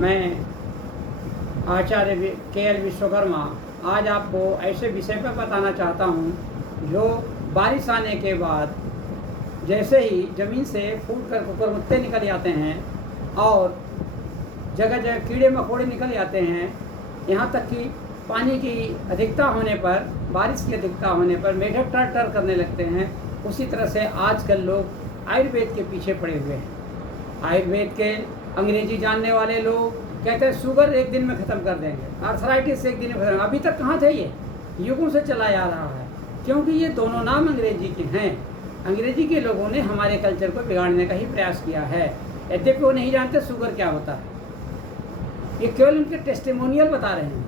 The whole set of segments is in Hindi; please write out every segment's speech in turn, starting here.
मैं आचार्य के.एल. विश्वकर्मा आज आपको ऐसे विषय पर बताना चाहता हूँ जो बारिश आने के बाद जैसे ही ज़मीन से फूट कर कुकुरमुत्ते निकल जाते हैं और जगह जगह कीड़े मकोड़े निकल जाते हैं, यहाँ तक कि पानी की अधिकता होने पर, बारिश की अधिकता होने पर मेढक टर टर करने लगते हैं। उसी तरह से आजकल लोग आयुर्वेद के पीछे पड़े हुए हैं। आयुर्वेद के अंग्रेजी जानने वाले लोग कहते हैं शुगर एक दिन में ख़त्म कर देंगे, आर्थराइटिस एक दिन में ख़त्म। अभी तक कहाँ थे ये? युगों से चला जा रहा है, क्योंकि ये दोनों नाम अंग्रेजी के हैं। अंग्रेजी के लोगों ने हमारे कल्चर को बिगाड़ने का ही प्रयास किया है। यद्यपि वो नहीं जानते शुगर क्या होता है, ये केवल उनके टेस्टिमोनियल बता रहे हैं।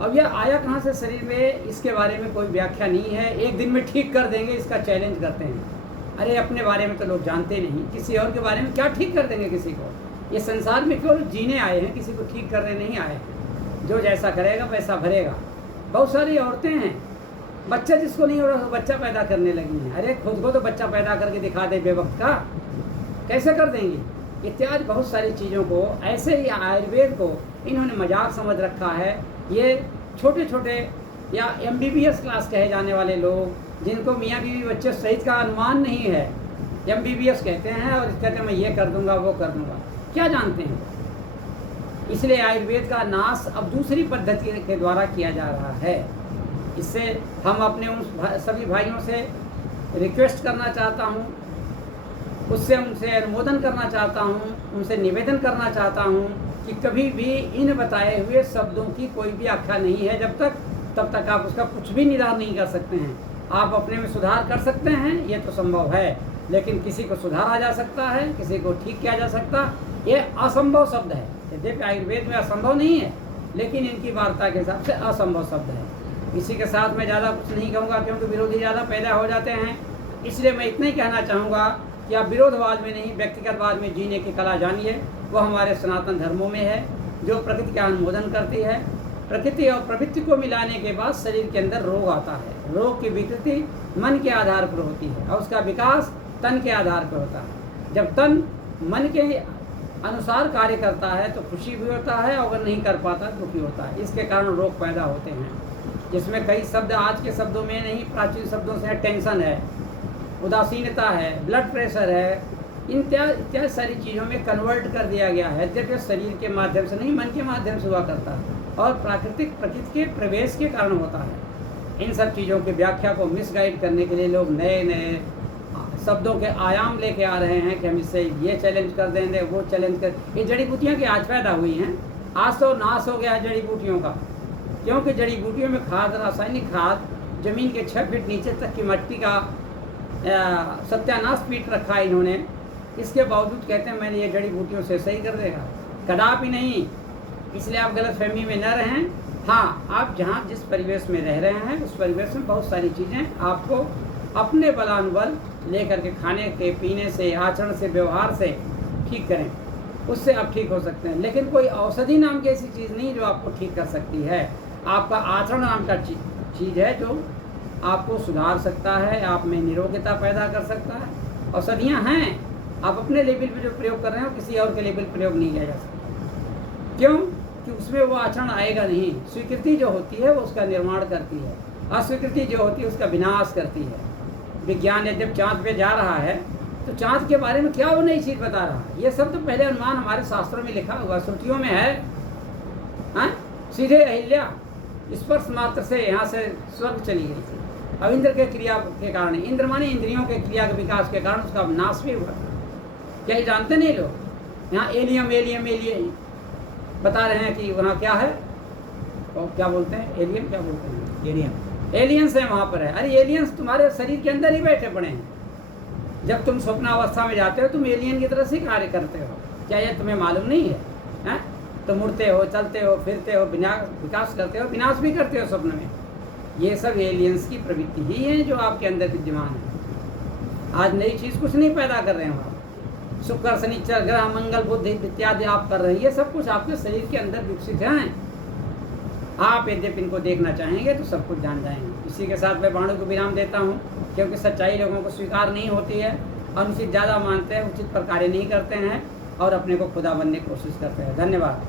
अब यह आया कहाँ से शरीर में, इसके बारे में कोई व्याख्या नहीं है। एक दिन में ठीक कर देंगे, इसका चैलेंज करते हैं। अरे अपने बारे में तो लोग जानते नहीं, किसी और के बारे में क्या ठीक कर देंगे किसी को? ये संसार में केवल जीने आए हैं, किसी को ठीक करने नहीं आए हैं। जो जैसा करेगा वैसा भरेगा। बहुत सारी औरतें हैं, बच्चा जिसको नहीं हो रहा तो बच्चा पैदा करने लगी हैं। अरे खुद को तो बच्चा पैदा करके दिखा दे बेवक्त का, कैसे कर देंगी? इत्यादि बहुत सारी चीज़ों को, ऐसे ही आयुर्वेद को इन्होंने मजाक समझ रखा है। ये छोटे छोटे या MBBS क्लास कहे जाने वाले लोग, जिनको मियाँ बीवी बच्चे सहित का अनुमान नहीं है, MBBS कहते हैं और कहते हैं मैं ये कर दूंगा वो कर दूंगा, क्या जानते हैं? इसलिए आयुर्वेद का नाश अब दूसरी पद्धति के द्वारा किया जा रहा है। इससे हम अपने उन सभी भाइयों से रिक्वेस्ट करना चाहता हूँ, उससे उनसे अनुमोदन करना चाहता हूँ, उनसे निवेदन करना चाहता हूँ कि कभी भी इन बताए हुए शब्दों की कोई भी व्याख्या नहीं है। तब तक आप उसका कुछ भी निदान नहीं कर सकते हैं। आप अपने में सुधार कर सकते हैं, ये तो संभव है, लेकिन किसी को सुधारा जा सकता है, किसी को ठीक किया जा सकता, ये असंभव शब्द है। यद्यपि आयुर्वेद में असंभव नहीं है, लेकिन इनकी वार्ता के हिसाब से असंभव शब्द है। इसी के साथ मैं ज़्यादा कुछ नहीं कहूँगा, क्योंकि विरोधी ज़्यादा पैदा हो जाते हैं। इसलिए मैं इतना ही कहना चाहूँगा कि आप विरोधवाद में नहीं, व्यक्तिगतवाद में जीने की कला जानिए। वो हमारे सनातन धर्मों में है, जो प्रकृति का अनुमोदन करती है। प्रकृति और प्रवृत्ति को मिलाने के बाद शरीर के अंदर रोग आता है। रोग की विकृति मन के आधार पर होती है और उसका विकास तन के आधार पर होता है। जब तन मन के अनुसार कार्य करता है तो खुशी भी होता है, और अगर नहीं कर पाता तो दुखी होता है। इसके कारण रोग पैदा होते हैं, जिसमें कई शब्द आज के शब्दों में नहीं, प्राचीन शब्दों से टेंशन है, उदासीनता है, ब्लड प्रेशर है, इत्यादि सारी चीज़ों में कन्वर्ट कर दिया गया है। जब शरीर के माध्यम से नहीं, मन के माध्यम से हुआ करता है और प्राकृतिक प्रकृति के प्रवेश के कारण होता है। इन सब चीज़ों की व्याख्या को मिसगाइड करने के लिए लोग नए नए शब्दों के आयाम लेके आ रहे हैं कि हम इससे ये चैलेंज कर देंगे, वो चैलेंज कर। ये जड़ी बूटियाँ की आज पैदा हुई हैं, आज तो नाश हो गया है जड़ी बूटियों का, क्योंकि जड़ी बूटियों में खाद, रासायनिक खाद, ज़मीन के 6 फीट नीचे तक की मिट्टी का सत्यानाश पीट रखा है इन्होंने। इसके बावजूद कहते हैं मैंने ये जड़ी बूटियों से सही कर देगा, कदापि नहीं। इसलिए आप गलतफहमी में न रहें। हाँ, आप जहाँ जिस परिवेश में रह रहे हैं उस परिवेश में बहुत सारी चीज़ें आपको अपने बलानुबल लेकर के खाने के, पीने से, आचरण से, व्यवहार से ठीक करें, उससे आप ठीक हो सकते हैं। लेकिन कोई औषधि नाम की ऐसी चीज़ नहीं जो आपको ठीक कर सकती है। आपका आचरण नाम का चीज़ है जो आपको सुधार सकता है, आप में निरोगिता पैदा कर सकता है। औषधियाँ हैं, आप अपने लेवल पे जो प्रयोग कर रहे हो किसी और के लेवल प्रयोग नहीं किया जा सकता। क्यों? कि उसमें वो आचरण आएगा नहीं। स्वीकृति जो होती है वो उसका निर्माण करती है, अस्वीकृति जो होती है उसका विनाश करती है। विज्ञान जब चाँद पे जा रहा है तो चाँद के बारे में क्या वो नई चीज़ बता रहा है? ये सब तो पहले अनुमान हमारे शास्त्रों में लिखा हुआ, श्रुतियों में है। हाँ, सीधे अहिल्या स्पर्श मात्र से यहाँ से स्वर्ग चली गई थी। अब इंद्र के क्रिया के कारण, इंद्र माने इंद्रियों के क्रिया के विकास के कारण उसका नाश भी हुआ। क्या ये जानते नहीं लोग? यहाँ एलियम बता रहे हैं कि वहाँ क्या है, और क्या बोलते हैं, एलियन क्या बोलते हैं, एलियंस है वहाँ पर है। अरे एलियंस तुम्हारे शरीर के अंदर ही बैठे पड़े हैं। जब तुम स्वप्नावस्था में जाते हो तुम एलियन की तरह से कार्य करते हो। क्या ये तुम्हें मालूम नहीं है? तुम उड़ते हो, चलते हो, फिरते हो, विकास करते हो, विनाश भी करते हो स्वप्न में। ये सब एलियंस की प्रवृत्ति ही है जो आपके अंदर विद्यमान है। आज नई चीज़ कुछ नहीं पैदा कर रहे हो आप। शुक्र, शनिचर ग्रह, मंगल, बुध इत्यादि आप कर रहे हैं, ये सब कुछ आपके शरीर के अंदर विकसित हैं। आप यद्यपि इनको देखना चाहेंगे तो सब कुछ जान जाएंगे। इसी के साथ मैं वाणी को विराम देता हूँ, क्योंकि सच्चाई लोगों को स्वीकार नहीं होती है, अनुचित ज़्यादा मानते हैं, उचित पर कार्य नहीं करते हैं। और अपने को खुदा बनने की कोशिश करते हैं। धन्यवाद।